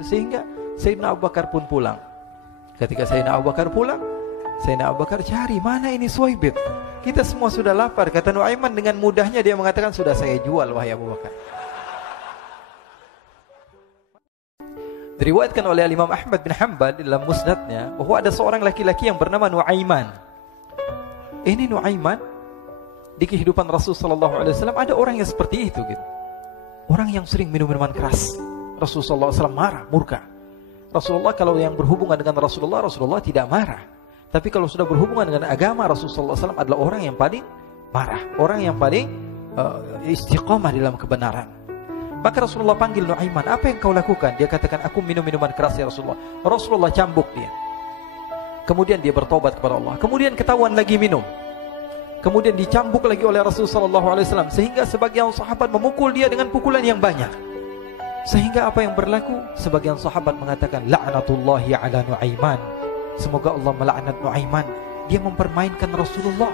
Sehingga Sayyidina Abu Bakar pun pulang. Ketika Sayyidina Abu Bakar pulang, Sayyidina Abu Bakar cari, mana ini Suwaibit? Kita semua sudah lapar. Kata Nuaiman dengan mudahnya dia mengatakan, sudah saya jual wahai Abu Bakar. Diriwayatkan oleh Imam Ahmad bin Hanbal dalam musnadnya bahwa ada seorang laki-laki yang bernama Nuaiman. Ini Nuaiman di kehidupan Rasulullah SAW ada orang yang seperti itu gitu. Orang yang sering minum minuman keras. Rasulullah SAW marah, murka. Rasulullah kalau yang berhubungan dengan Rasulullah tidak marah. Tapi kalau sudah berhubungan dengan agama, Rasulullah SAW adalah orang yang paling marah, orang yang paling istiqamah dalam kebenaran. Maka Rasulullah panggil Nuaiman, apa yang kau lakukan? Dia katakan, aku minum minuman keras ya Rasulullah. Rasulullah cambuk dia. Kemudian dia bertobat kepada Allah. Kemudian ketahuan lagi minum. Kemudian dicambuk lagi oleh Rasulullah SAW. Sehingga sebagian sahabat memukul dia dengan pukulan yang banyak. Sehingga apa yang berlaku? Sebagian sahabat mengatakan, la'natullahi ala Nuaiman. Semoga Allah melaknat Nuaiman. Dia mempermainkan Rasulullah.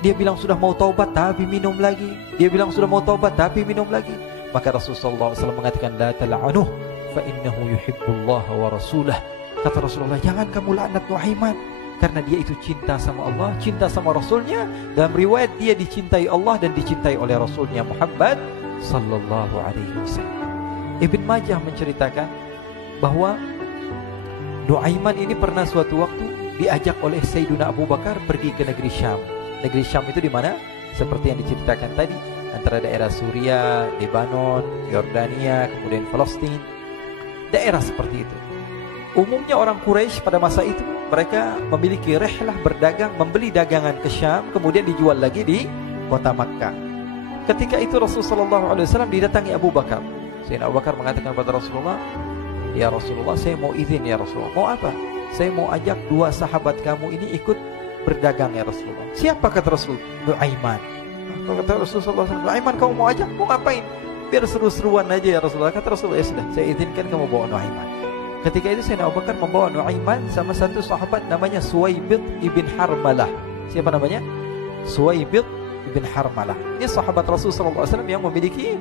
Dia bilang sudah mau taubat tapi minum lagi. Dia bilang sudah mau taubat tapi minum lagi. Maka Rasulullah SAW mengatakan, la tal'anuh fa innahu yuhibbullaha wa rasulah. Kata Rasulullah, jangan kamu laknat Nuaiman, karena dia itu cinta sama Allah, cinta sama Rasulnya. Dalam riwayat dia dicintai Allah dan dicintai oleh Rasulnya Muhammad sallallahu alaihi wasallam. Ibn Majah menceritakan bahwa Nuaiman ini pernah suatu waktu diajak oleh Sayyidina Abu Bakar pergi ke negeri Syam. Negeri Syam itu di mana? Seperti yang diceritakan tadi, antara daerah Suria, Lebanon, Yordania, kemudian Palestina. Daerah seperti itu. Umumnya orang Quraisy pada masa itu mereka memiliki rihlah berdagang, membeli dagangan ke Syam, kemudian dijual lagi di kota Makkah. Ketika itu Rasulullah SAW didatangi Abu Bakar. Sayyidina Abu Bakar mengatakan kepada Rasulullah, ya Rasulullah, saya mau izin ya Rasulullah. Mau apa? Saya mau ajak dua sahabat kamu ini ikut berdagang ya Rasulullah. Siapa kata Rasul? Nuaiman. Kata Rasulullah SAW, Nuaiman kamu mau ajak? Mau ngapain? Biar seru-seruan aja ya Rasulullah. Kata Rasulullah, ya sudah, saya izinkan kamu bawa Nuaiman. Ketika itu Sayyidina Abu Bakar membawa Nuaiman sama satu sahabat namanya Suwaibit ibn Harmalah. Siapa namanya? Suwaibit ibn Harmalah. Ini sahabat Rasulullah SAW yang memiliki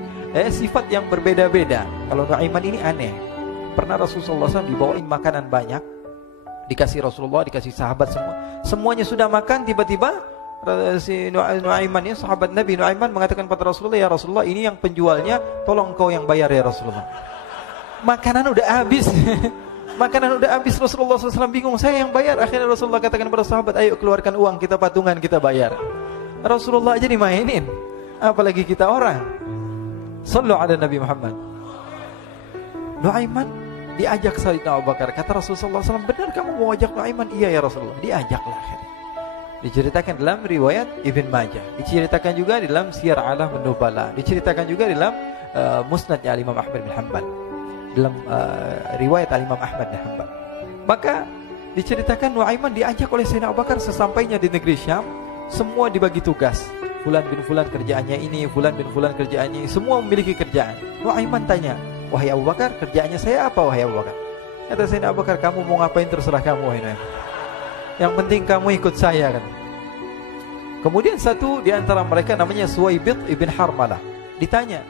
sifat yang berbeda-beda. Kalau Nuaiman ini aneh. Pernah Rasulullah SAW dibawain makanan banyak, dikasih Rasulullah, dikasih sahabat semua. Semuanya sudah makan, tiba-tiba si Nuaiman ini, sahabat Nabi Nuaiman mengatakan kepada Rasulullah, ya Rasulullah, ini yang penjualnya, tolong kau yang bayar ya Rasulullah. Makanan udah habis. Makanan udah habis, Rasulullah SAW bingung, saya yang bayar. Akhirnya Rasulullah katakan kepada sahabat, ayo keluarkan uang, kita patungan, kita bayar. Rasulullah aja dimainin, apalagi kita orang. Sallu ala Nabi Muhammad. Nuaiman diajak Sayyidina Abu Bakar. Kata Rasulullah SAW, benar kamu mau ajak Nuaiman? Iya ya Rasulullah. Diajaklah akhirnya. Diceritakan dalam riwayat Ibn Majah. Diceritakan juga dalam Siyar A'lam An-Nubala. Diceritakan juga dalam Musnadnya Imam Ahmad bin Hanbal. Dalam riwayat Imam Ahmad bin Hanbal. Maka diceritakan Nuaiman diajak oleh Sayyidina Abu Bakar. Sesampainya di negeri Syam, semua dibagi tugas. Fulan bin Fulan kerjaannya ini, Fulan bin Fulan kerjaannya ini. Semua memiliki kerjaan. Nuaiman tanya, wahai Abu Bakar, kerjaannya saya apa wahai Abu Bakar? Kata Sayyidina Abu Bakar, kamu mau ngapain terserah kamu wahai Nuaiman. Yang penting kamu ikut saya kan. Kemudian satu di antara mereka namanya Suwaibit ibn Harmalah. Ditanya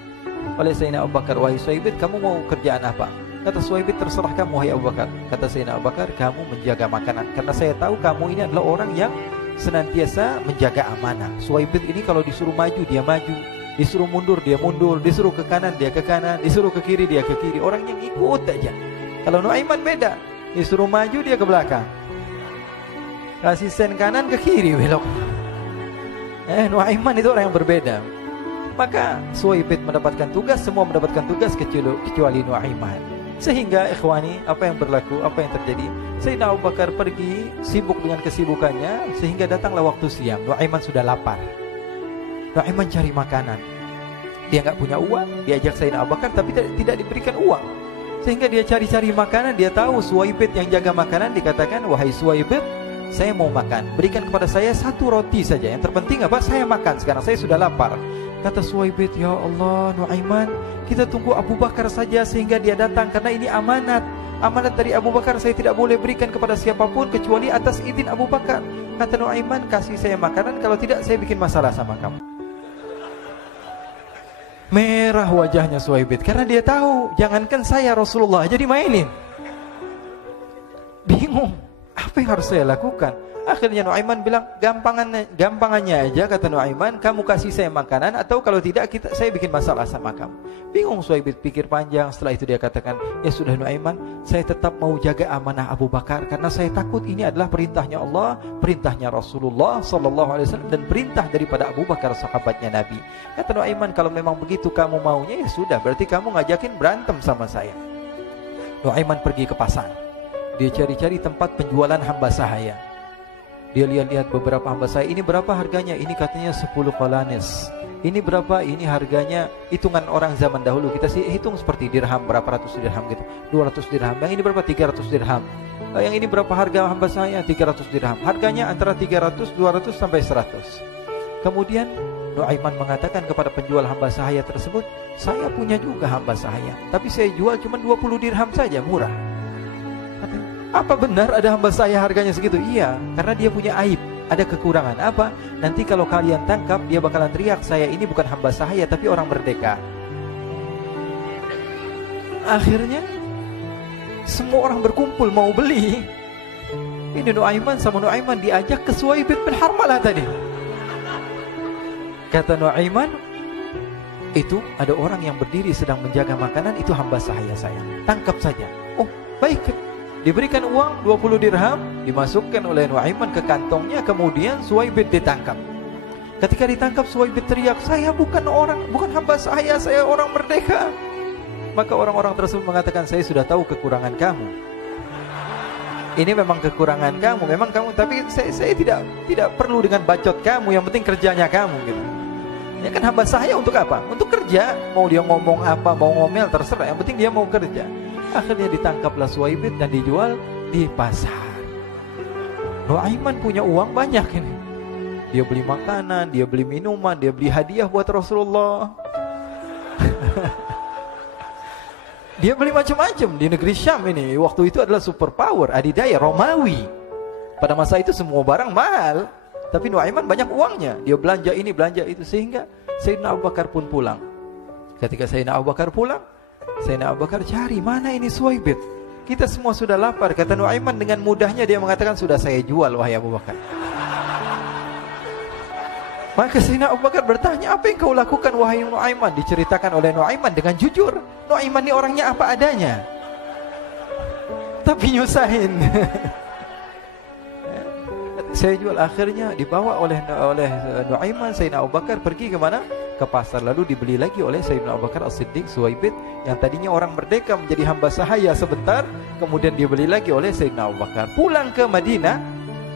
oleh Sayyidina Abu Bakar, wahai Suwaibit, kamu mau kerjaan apa? Kata Suwaibit, terserah kamu wahai Abu Bakar. Kata Sayyidina Abu Bakar, kamu menjaga makanan, karena saya tahu kamu ini adalah orang yang senantiasa menjaga amanah. Suwaibit ini kalau disuruh maju dia maju, disuruh mundur dia mundur, disuruh ke kanan dia ke kanan, disuruh ke kiri dia ke kiri. Orang yang ikut aja. Kalau Nuaiman beda, disuruh maju dia ke belakang, kasih sen kanan ke kiri belok. Nuaiman itu orang yang berbeda. Maka Suwaibit mendapatkan tugas, semua mendapatkan tugas kecuali Nuaiman. Sehingga ikhwani, apa yang berlaku, apa yang terjadi? Sayyidina Abu Bakar pergi sibuk dengan kesibukannya, sehingga datanglah waktu siang. Nuaiman sudah lapar. Nuaiman cari makanan. Dia nggak punya uang, diajak Sayyidina Abu Bakar tapi tidak diberikan uang. Sehingga dia cari-cari makanan. Dia tahu Suwaibit yang jaga makanan. Dikatakan, wahai Suwaibit, saya mau makan, berikan kepada saya satu roti saja. Yang terpenting apa? Saya makan sekarang, saya sudah lapar. Kata Suwaibit, ya Allah Nuaiman, kita tunggu Abu Bakar saja sehingga dia datang, karena ini amanat. Amanat dari Abu Bakar, saya tidak boleh berikan kepada siapapun kecuali atas izin Abu Bakar. Kata Nuaiman, kasih saya makanan, kalau tidak saya bikin masalah sama kamu. Merah wajahnya Suhaibit karena dia tahu jangankan saya, Rasulullah aja dimainin. Bingung, apa yang harus saya lakukan? Akhirnya Nuaiman bilang, gampangannya aja, kata Nuaiman, kamu kasih saya makanan, atau kalau tidak saya bikin masalah sama kamu. Bingung Suhaibit, pikir panjang. Setelah itu dia katakan, ya sudah Nuaiman, saya tetap mau jaga amanah Abu Bakar, karena saya takut ini adalah perintahnya Allah, perintahnya Rasulullah SAW, dan perintah daripada Abu Bakar, sahabatnya Nabi. Kata Nuaiman, kalau memang begitu kamu maunya, ya sudah, berarti kamu ngajakin berantem sama saya. Nuaiman pergi ke pasar. Dia cari-cari tempat penjualan hamba sahaya. Dia lihat-lihat beberapa hamba sahaya. Ini berapa harganya? Ini katanya 10 qalanis. Ini berapa? Ini harganya hitungan orang zaman dahulu. Kita sih hitung seperti dirham, berapa ratus dirham gitu. 200 dirham. Yang ini berapa? 300 dirham. Yang ini berapa harga hamba sahaya? 300 dirham. Harganya antara 300, 200 sampai 100. Kemudian Nuaiman mengatakan kepada penjual hamba sahaya tersebut, saya punya juga hamba sahaya, tapi saya jual cuma 20 dirham saja, murah. Apa benar ada hamba saya harganya segitu? Iya, karena dia punya aib, ada kekurangan. Apa? Nanti kalau kalian tangkap, dia bakalan teriak, saya ini bukan hamba sahaya tapi orang merdeka. Akhirnya semua orang berkumpul mau beli. Ini Nuaiman sama Nuaiman diajak ke Suhaibit bin Harmalah tadi. Kata Nuaiman, itu ada orang yang berdiri sedang menjaga makanan, itu hamba sahaya saya, tangkap saja. Oh baik. Diberikan uang 20 dirham, dimasukkan oleh Nuaiman ke kantongnya, kemudian Suhaibit ditangkap. Ketika ditangkap, Suhaibit teriak, saya bukan hamba saya orang merdeka. Maka orang-orang tersebut mengatakan, saya sudah tahu kekurangan kamu. Ini memang kekurangan kamu, memang kamu, tapi saya tidak perlu dengan bacot kamu, yang penting kerjanya kamu gitu. Ya kan hamba saya untuk apa? Untuk kerja. Mau dia ngomong apa, mau ngomel terserah, yang penting dia mau kerja. Akhirnya ditangkaplah Suhaibit dan dijual di pasar. Nuaiman punya uang banyak ini. Dia beli makanan, dia beli minuman, dia beli hadiah buat Rasulullah. Dia beli macam-macam di negeri Syam ini. Waktu itu adalah superpower, adidaya Romawi. Pada masa itu semua barang mahal, tapi Nuaiman banyak uangnya. Dia belanja ini, belanja itu, sehingga Sayyidina Abu Bakar pun pulang. Ketika Sayyidina Abu Bakar pulang, Sayyidina Abu Bakar cari, mana ini Suhaibit? Kita semua sudah lapar. Kata Nuaiman dengan mudahnya dia mengatakan, sudah saya jual wahai Abu Bakar. Maka Sayyidina Abu Bakar bertanya, apa yang kau lakukan wahai Nuaiman? Diceritakan oleh Nuaiman dengan jujur. Nuaiman ini orangnya apa adanya, tapi nyusahin. Saya jual. Akhirnya dibawa oleh Nuaiman, Sayyidina Abu Bakar pergi ke mana? Ke pasar. Lalu dibeli lagi oleh Sayyidina Abu Bakar As-Siddiq, Suhaibit yang tadinya orang merdeka menjadi hamba sahaya sebentar, kemudian dibeli lagi oleh Sayyidina Abu Bakar. Pulang ke Madinah,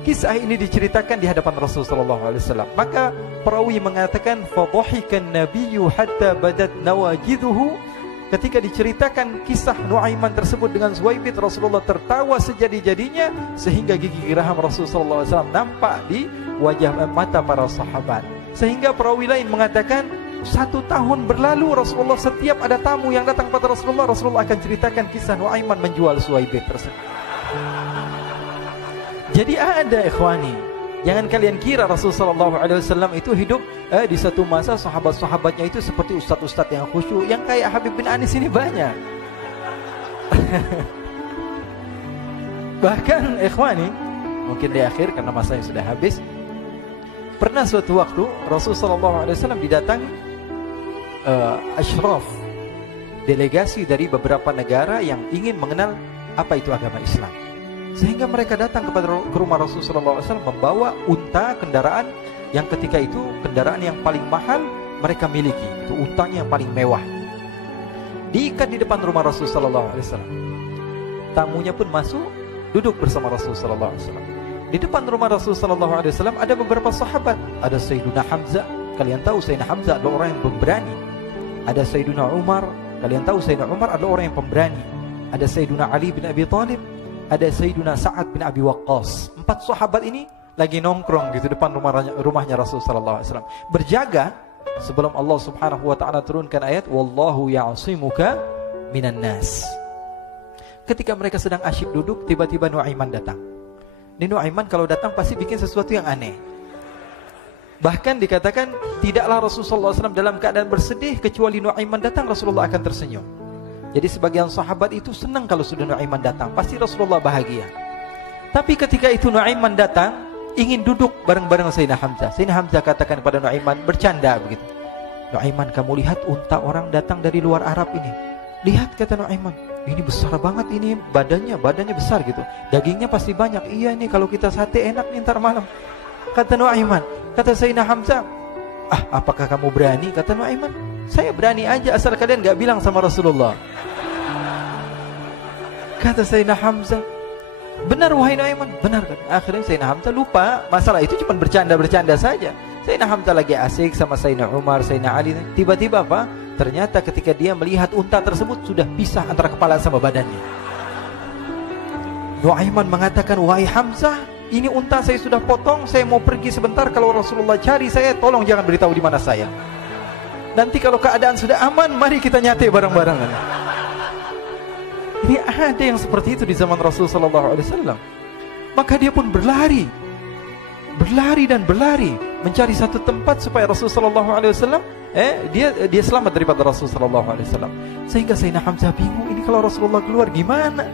kisah ini diceritakan di hadapan Rasulullah SAW. Maka perawi mengatakan, fadhahikan nabiyyu hatta badat nawajiduhu. Ketika diceritakan kisah Nuaiman tersebut dengan Suhaibit, Rasulullah tertawa sejadi-jadinya sehingga gigi geraham Rasulullah SAW nampak di wajah mata para sahabat. Sehingga perawi lain mengatakan 1 tahun berlalu Rasulullah, setiap ada tamu yang datang pada Rasulullah akan ceritakan kisah Nuaiman menjual Suhaibit tersebut. Jadi ada ikhwani, jangan kalian kira Rasulullah SAW itu hidup di satu masa sahabat-sahabatnya itu seperti ustadz-ustadz yang khusyuk, yang kayak Habib bin Anis ini banyak. Bahkan ikhwani, mungkin di akhir karena masanya sudah habis, pernah suatu waktu Rasulullah SAW didatangi asyraf, delegasi dari beberapa negara yang ingin mengenal apa itu agama Islam. Sehingga mereka datang ke rumah Rasulullah SAW membawa unta, kendaraan yang ketika itu kendaraan yang paling mahal mereka miliki. Itu untanya yang paling mewah. Diikat di depan rumah Rasulullah SAW. Tamunya pun masuk, duduk bersama Rasulullah SAW. Di depan rumah Rasulullah SAW ada beberapa sahabat. Ada Sayyiduna Hamzah. Kalian tahu Sayyidina Hamzah adalah orang yang pemberani. Ada Sayyiduna Umar. Kalian tahu Sayyidina Umar adalah orang yang pemberani. Ada Sayyiduna Ali bin Abi Thalib. Ada Sayyiduna Sa'ad bin Abi Waqqas. 4 sahabat ini lagi nongkrong gitu depan rumahnya Rasulullah SAW, berjaga sebelum Allah Subhanahu wa taala turunkan ayat wallahu ya'simuka minan nas. Ketika mereka sedang asyik duduk, tiba-tiba Nuaiman datang. Ini Nuaiman kalau datang pasti bikin sesuatu yang aneh. Bahkan dikatakan tidaklah Rasulullah SAW dalam keadaan bersedih kecuali Nuaiman datang, Rasulullah akan tersenyum. Jadi sebagian sahabat itu senang kalau sudah Nuaiman datang, pasti Rasulullah bahagia. Tapi ketika itu Nuaiman datang, ingin duduk bareng-bareng Sayyidina Hamzah. Sayyidina Hamzah katakan kepada Nuaiman, bercanda begitu. Nuaiman, kamu lihat unta orang datang dari luar Arab ini. Lihat, kata Nuaiman, ini besar banget, ini badannya besar gitu. Dagingnya pasti banyak. Iya nih, kalau kita sate enak nih ntar malam. Kata Nuaiman. Kata Sayyidina Hamzah, apakah kamu berani? Kata Nuaiman, saya berani aja asal kalian gak bilang sama Rasulullah. Kata Sayyidina Hamzah, benar wahai Nuaiman, benar kan? Akhirnya Sayyidina Hamzah lupa masalah itu, cuma bercanda-bercanda saja. Sayyidina Hamzah lagi asik sama Sayyidina Umar, Sayyidina Ali. Tiba-tiba apa? Ternyata ketika dia melihat unta tersebut sudah pisah antara kepala sama badannya. Nuaiman mengatakan, wahai Hamzah, ini unta saya sudah potong, saya mau pergi sebentar. Kalau Rasulullah cari saya, tolong jangan beritahu di mana saya. Nanti kalau keadaan sudah aman, mari kita nyate bareng-bareng. Ini ada yang seperti itu di zaman Rasulullah SAW. Maka dia pun berlari dan berlari mencari satu tempat supaya Rasulullah SAW dia selamat daripada Rasulullah SAW. Sehingga Sayyidina Hamzah bingung, ini kalau Rasulullah keluar gimana?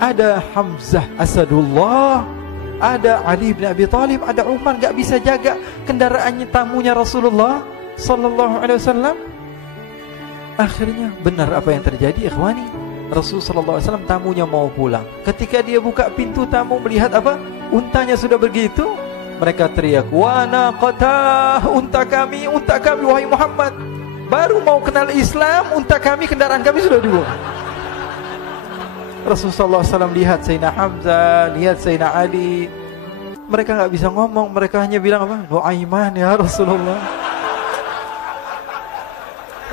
Ada Hamzah Asadullah, ada Ali bin Abi Thalib, ada Umar, gak bisa jaga kendaraannya, tamunya Rasulullah sallallahu alaihi wasallam. Akhirnya benar apa yang terjadi, ikhwani. Rasulullah sallallahu alaihi wasallam tamunya mau pulang. Ketika dia buka pintu, tamu melihat apa? Untanya sudah begitu. Mereka teriak, "Wa naqata, unta kami wahai Muhammad. Baru mau kenal Islam, unta kami, kendaraan kami sudah dibuang." Rasulullah SAW lihat Sayyidina Hamzah, lihat Sayyidina Ali. Mereka gak bisa ngomong, mereka hanya bilang apa? Nuaiman ya Rasulullah.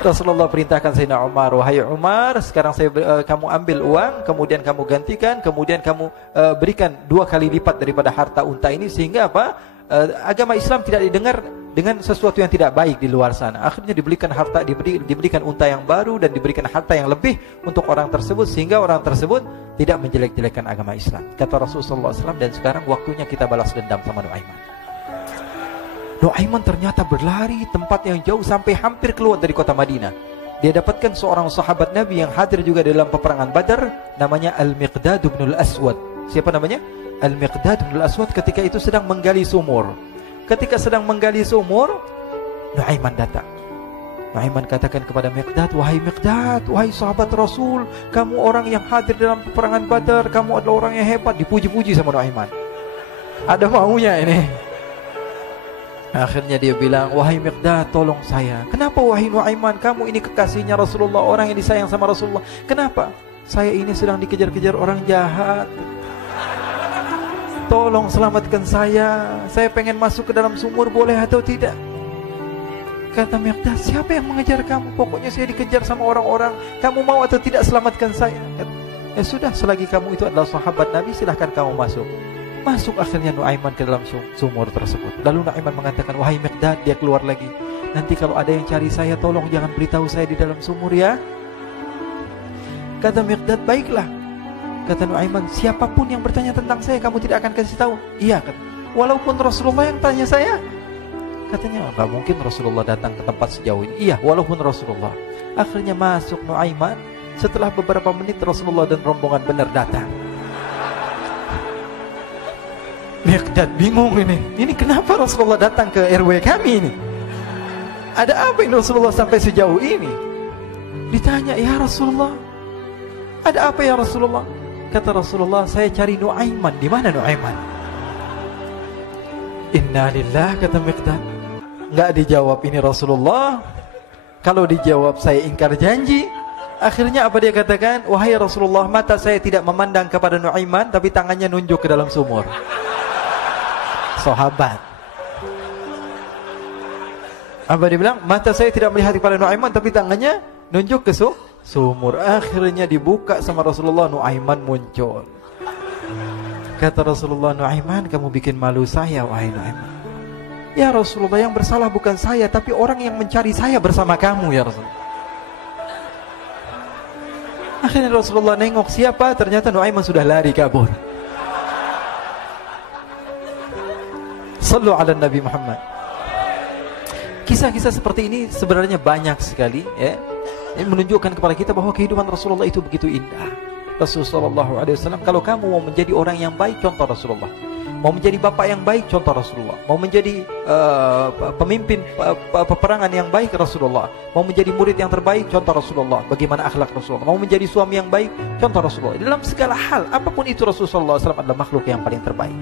Rasulullah perintahkan Sayyidina Umar, wahai Umar, sekarang kamu ambil uang, kemudian kamu gantikan, kemudian kamu berikan 2 kali lipat daripada harta unta ini, sehingga apa? Agama Islam tidak didengar dengan sesuatu yang tidak baik di luar sana. Akhirnya diberikan harta, diberikan unta yang baru dan diberikan harta yang lebih untuk orang tersebut, sehingga orang tersebut tidak menjelek-jelekan agama Islam. Kata Rasulullah SAW, dan sekarang waktunya kita balas dendam sama Nuaiman. Nuaiman ternyata berlari tempat yang jauh sampai hampir keluar dari kota Madinah. Dia dapatkan seorang sahabat Nabi yang hadir juga dalam peperangan Badar, namanya Al-Miqdad bin Al-Aswad. Siapa namanya? Al-Miqdad bin Al-Aswad ketika itu sedang menggali sumur. Ketika sedang menggali sumur, Nuaiman datang. Nuaiman katakan kepada Miqdad, wahai Miqdad, wahai sahabat Rasul, kamu orang yang hadir dalam peperangan Badar, kamu adalah orang yang hebat. Dipuji-puji sama Nuaiman. Ada maunya ini. Akhirnya dia bilang, wahai Miqdad, tolong saya. Kenapa wahai Nuaiman, kamu ini kekasihnya Rasulullah, orang yang disayang sama Rasulullah. Kenapa? Saya ini sedang dikejar-kejar orang jahat. Tolong selamatkan saya pengen masuk ke dalam sumur, boleh atau tidak? Kata Miqdad, siapa yang mengejar kamu? Pokoknya saya dikejar sama orang-orang. Kamu mau atau tidak selamatkan saya? Ya sudah, selagi kamu itu adalah sahabat Nabi, silahkan kamu masuk. Masuk akhirnya Nuaiman ke dalam sumur tersebut. Lalu Nuaiman mengatakan, wahai Miqdad, dia keluar lagi. Nanti kalau ada yang cari saya, tolong jangan beritahu saya di dalam sumur ya. Kata Miqdad, baiklah. Kata Nuaiman, siapapun yang bertanya tentang saya, kamu tidak akan kasih tahu. Iya, kata. Walaupun Rasulullah yang tanya saya. Katanya, enggak mungkin Rasulullah datang ke tempat sejauh ini. Iya, walaupun Rasulullah. Akhirnya masuk Nuaiman. Setelah beberapa menit, Rasulullah dan rombongan benar datang. Miqdad bingung ini. Ini kenapa Rasulullah datang ke RW kami ini? Ada apa ini Rasulullah sampai sejauh ini? Ditanya, ya Rasulullah, ada apa ya Rasulullah? Kata Rasulullah, saya cari Nuaiman. Di mana Nuaiman? Innalillah, kata Miqdad. Enggak dijawab ini Rasulullah. Kalau dijawab saya ingkar janji. Akhirnya apa dia katakan? Wahai Rasulullah, mata saya tidak memandang kepada Nuaiman, tapi tangannya nunjuk ke dalam sumur. Sahabat. Apa dia bilang? Mata saya tidak melihat kepada Nuaiman, tapi tangannya nunjuk ke sumur. Akhirnya dibuka sama Rasulullah, Nuaiman muncul. Kata Rasulullah, Nuaiman, kamu bikin malu saya, wahai Nuaiman. Ya Rasulullah, yang bersalah bukan saya, tapi orang yang mencari saya bersama kamu ya Rasulullah. Akhirnya Rasulullah nengok siapa, ternyata Nuaiman sudah lari kabur. Sallu ala Nabi Muhammad. Kisah-kisah seperti ini sebenarnya banyak sekali, ya. Ini menunjukkan kepada kita bahwa kehidupan Rasulullah itu begitu indah. Rasulullah SAW, kalau kamu mau menjadi orang yang baik, contoh Rasulullah. Mau menjadi bapak yang baik, contoh Rasulullah. Mau menjadi pemimpin peperangan yang baik, Rasulullah. Mau menjadi murid yang terbaik, contoh Rasulullah. Bagaimana akhlak Rasulullah. Mau menjadi suami yang baik, contoh Rasulullah. Dalam segala hal, apapun itu, Rasulullah SAW adalah makhluk yang paling terbaik.